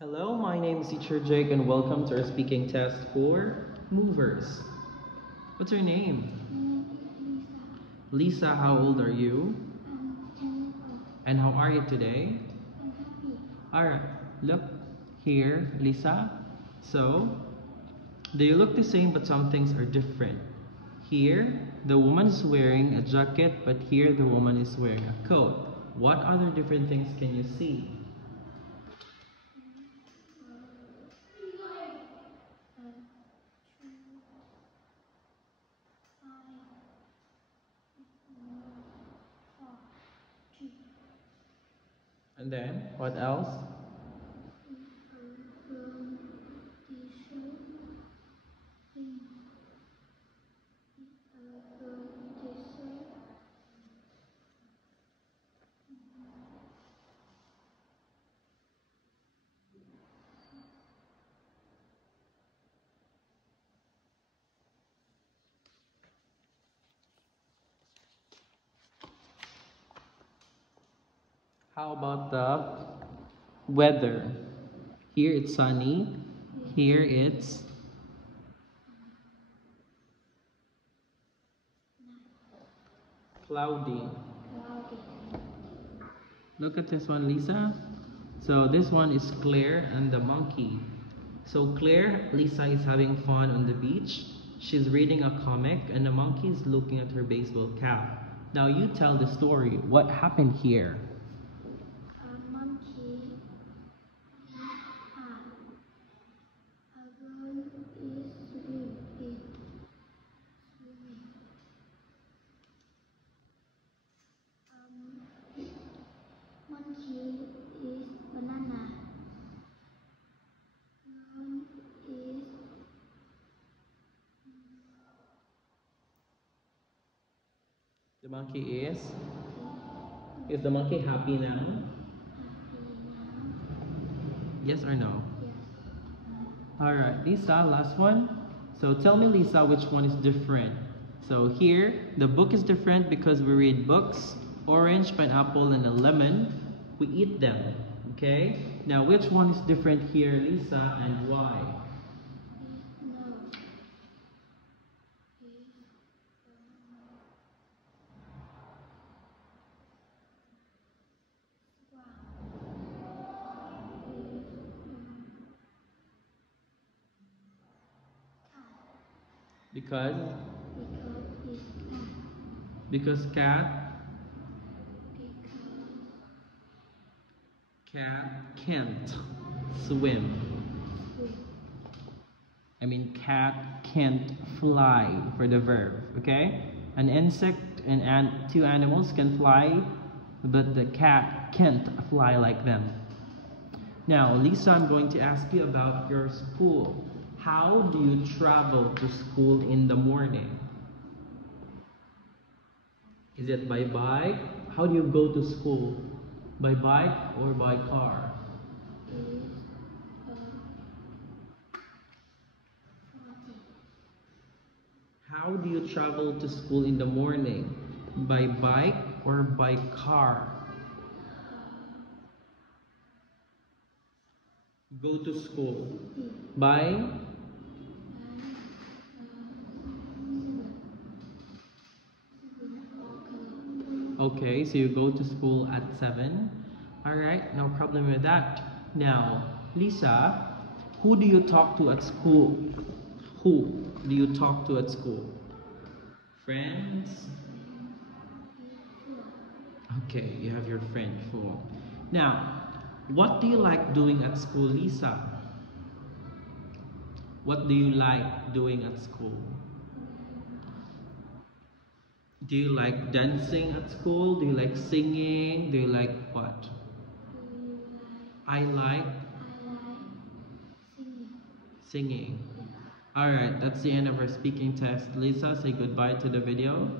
Hello, my name is teacher Jake and welcome to our speaking test for movers. What's your name? Lisa, how old are you? And how are you today? Alright, look here, Lisa. So, they look the same but some things are different. Here, the woman is wearing a jacket, but here the woman is wearing a coat. What other different things can you see? And then, what else? How about the weather? Here it's sunny. Here it's cloudy. Look at this one, Lisa. So this one is Claire and the monkey. So Claire, Lisa is having fun on the beach. She's reading a comic and the monkey is looking at her baseball cap. Now you tell the story. What happened here? A monkey had a girl is swimming. Monkey is banana. Girl is The monkey is? Is the monkey happy now? happy now. Yes or no? Yes. Alright, Lisa, last one. So tell me, Lisa, which one is different? So here, the book is different because we read books, orange, pineapple, and a lemon. We eat them, okay? Now, which one is different here, Lisa, and why? No. Because? Because it's Because cat can't swim. I mean, cat can't fly for the verb, okay? An insect and two animals can fly, but the cat can't fly like them. Now, Lisa, I'm going to ask you about your school. How do you travel to school in the morning? Is it by bike? How do you go to school? By bike or by car? How do you travel to school in the morning? By bike or by car? Go to school. By? Okay, so you go to school at 7. Alright, no problem with that. Now, Lisa, who do you talk to at school? Who do you talk to at school? Friends? Okay, you have your friend phone. Now, what do you like doing at school, Lisa? What do you like doing at school? Do you like dancing at school? Do you like singing? Do you like what? I like singing. Alright, that's the end of our speaking test. Lisa, say goodbye to the video.